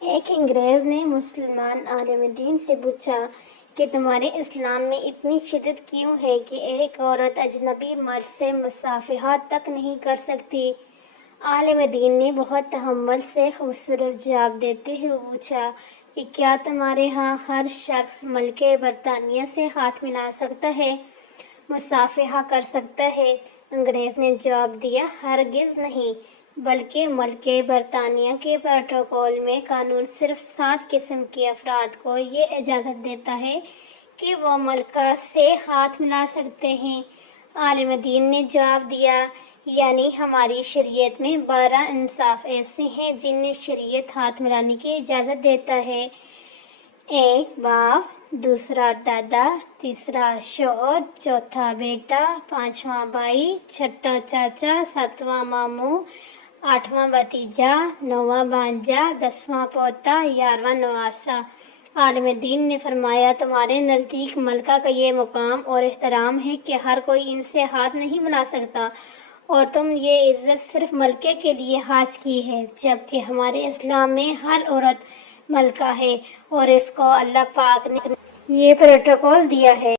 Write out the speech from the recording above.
ایک انگریز نے مسلمان عالم دین سے پوچھا کہ تمہارے اسلام میں اتنی شدت کیوں ہے کہ ایک عورت اجنبی مرد سے مصافحہ تک نہیں کر سکتی؟ عالم دین نے بہت تحمل سے خوبصورت جواب دیتے ہوئے پوچھا کہ کیا تمہارے ہاں ہر شخص ملکہ برطانیہ سے ہاتھ ملا سکتا ہے، مصافحہ کر سکتا ہے؟ انگریز نے جواب دیا، ہرگز نہیں، بلکہ ملکہ برطانیہ کے پروٹوکول میں قانون صرف 7 قسم کے افراد کو یہ اجازت دیتا ہے کہ وہ ملکہ سے ہاتھ ملا سکتے ہیں۔ عالم دین نے جواب دیا، یعنی ہماری شریعت میں 12 انصاف ایسے ہیں جنہیں شریعت ہاتھ ملانے کی اجازت دیتا ہے: 1 باپ، 2 دادا، 3 شوہر، 4 بیٹا، 5واں بھائی، 6واں چاچا، 7واں ماموں، 8واں بھتیجا، 9واں بھانجا، 10واں پوتا، 11واں نواسہ۔ عالم دین نے فرمایا، تمہارے نزدیک ملکہ کا یہ مقام اور احترام ہے کہ ہر کوئی ان سے ہاتھ نہیں ملا سکتا، اور تم یہ عزت صرف ملکے کے لیے خاص کی ہے، جبکہ ہمارے اسلام میں ہر عورت ملکہ ہے اور اس کو اللہ پاک نے یہ پروٹوکول دیا ہے۔